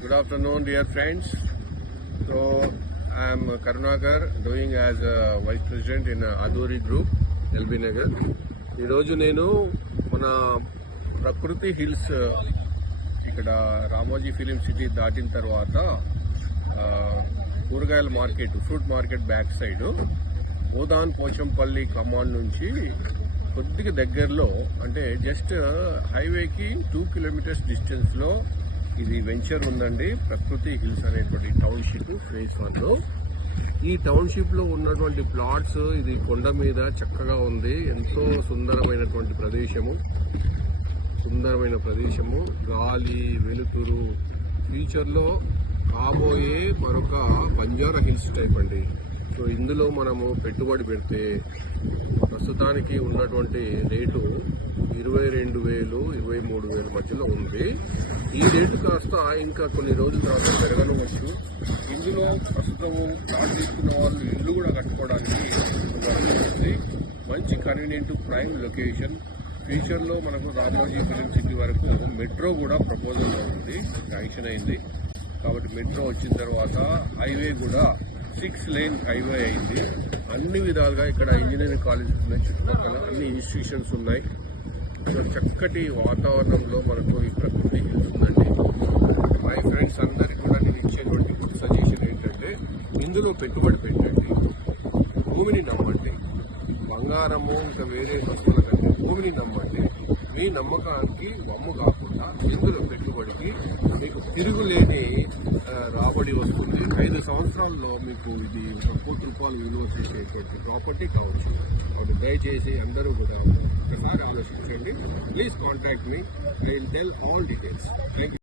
Good afternoon, dear friends. So, I am Karunagar, doing as a Vice President in Aduri Group, LB Nagar. ఈరోజు నేను మన ప్రకృతి hills ఇక్కడ Ramoji film city దాటిన తర్వాత కూరగాయల market, fruit market back side ఓదాన్ పోచంపల్లి కమాండ్ నుంచి కొద్దిగా దగ్గరలో, అంటే జస్ట్ హైవేకి 2 కిలోమీటర్స్ డిస్టెన్స్లో ఇది వెంచర్ ఉందండి. ప్రకృతి హిల్స్ అనేటువంటి టౌన్షిప్ ఫేజ్ 1. ఈ టౌన్షిప్లో ఉన్నటువంటి ప్లాట్స్, ఇది కొండ మీద చక్కగా ఉంది. ఎంతో సుందరమైన ప్రదేశము, గాలి, వెలుతురు, ఫ్యూచర్లో కాబోయే మరొక బంజారా హిల్స్ టైప్ అండి. సో ఇందులో మనము పెట్టుబడి పెడితే ప్రస్తుతానికి ఉన్నటువంటి రేటు 22,000, 23,000 మధ్యలో ఉంది. ఈ రేటు కాస్త ఇంకా కొన్ని రోజుల తర్వాత పెరగవచ్చు. ఇందులో ప్రస్తుతం ప్లాట్ తీసుకున్న వాళ్ళు ఇల్లు కూడా కట్టుకోవడానికి మంచి కన్వీనియంట్ ప్రైమ్ లొకేషన్. ఫ్యూచర్లో మనకు రామోజీ ఫిలిం సిటీ వరకు మెట్రో కూడా ప్రపోజల్లో ఉంది, శాంక్షన్ అయింది. కాబట్టి మెట్రో వచ్చిన తర్వాత హైవే కూడా 6 లేన్ హైవే అయింది. అన్ని విధాలుగా ఇక్కడ ఇంజనీరింగ్ కాలేజెస్ ఉన్నాయి, చుట్టుపక్కల అన్ని ఇన్స్టిట్యూషన్స్ ఉన్నాయి. సో చక్కటి వాతావరణంలో మనకు ఈ ప్రకృతి ఉందండి. మై ఫ్రెండ్స్ అందరికీ కూడా నేను ఇచ్చేటువంటి సజెషన్ ఏంటంటే, ఇందులో పెట్టుబడి పెట్టండి, భూమిని నమ్మండి. బంగారము ఇంకా వేరే వస్తువుల కంటే భూమిని నమ్మండి. మీ నమ్మకానికి వమ్ము కాకుండా ఇందులో పెట్టుబడికి మీకు తిరుగులేని రాబడి వస్తుంది. 5 సంవత్సరాల్లో మీకు ఇది 1 కోటి రూపాయలు విలువ చేసేటువంటి ప్రాపర్టీ కావచ్చు. కాబట్టి దయచేసి అందరూ కూడా ఒకసారి ఆలోచించండి. Please contact me, I will tell all details. Thank you.